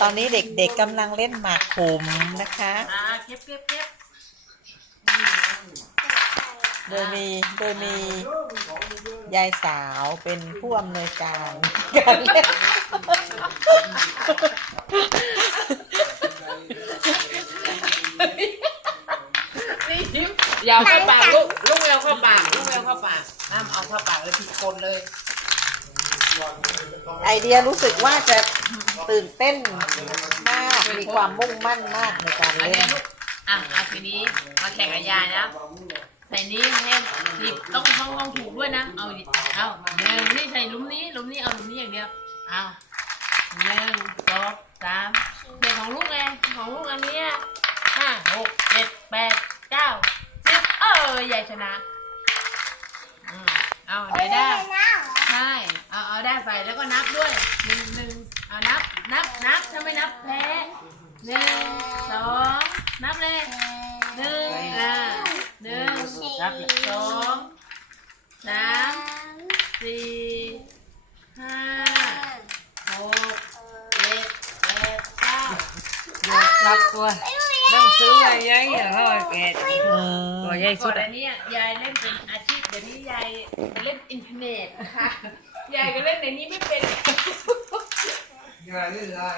ตอนนี้เด็กๆกำลังเล่นหมากขุมนะคะเก็บโดยมียายสาวเป็นผู้อำนวยการการเล่นอย่าเข้าปากลูกแมวเข้าปากห้ามเอาเข้าปากเลยผิดคนเลยไอเดียรู้สึกว่าจะตื่นเต้นมากมีความมุ่งมั่นมากในการเล่นทีนี้มาแข่งกับยายนะใส่นี้ให้หยิบต้องถูกด้วยนะเอาหนึ่งนี่ใส่หลุมนี้เอาหลุมนี้อย่างเดียวเอา1 2 3เด็กของลูกไงของลูกอันนี้5 6 7 8 9 10ยายชนะได้ใช่เอาได้ใส่แล้วก็นับด้วย1เอานับถ้าไม่นับแพ้1 2นับเลย1 2 3 4 5 6 7 8 9รับตัวต้องซื้ออะไรยัยตัวใหญ่สุดอันนี้ยายเล่นเป็นอาชีพเดี๋ยวนี้ยายเล่นอินเทอร์เน็ตนะคะยายก็เล่นในนี้ไม่เป็นยายเล่นอะไร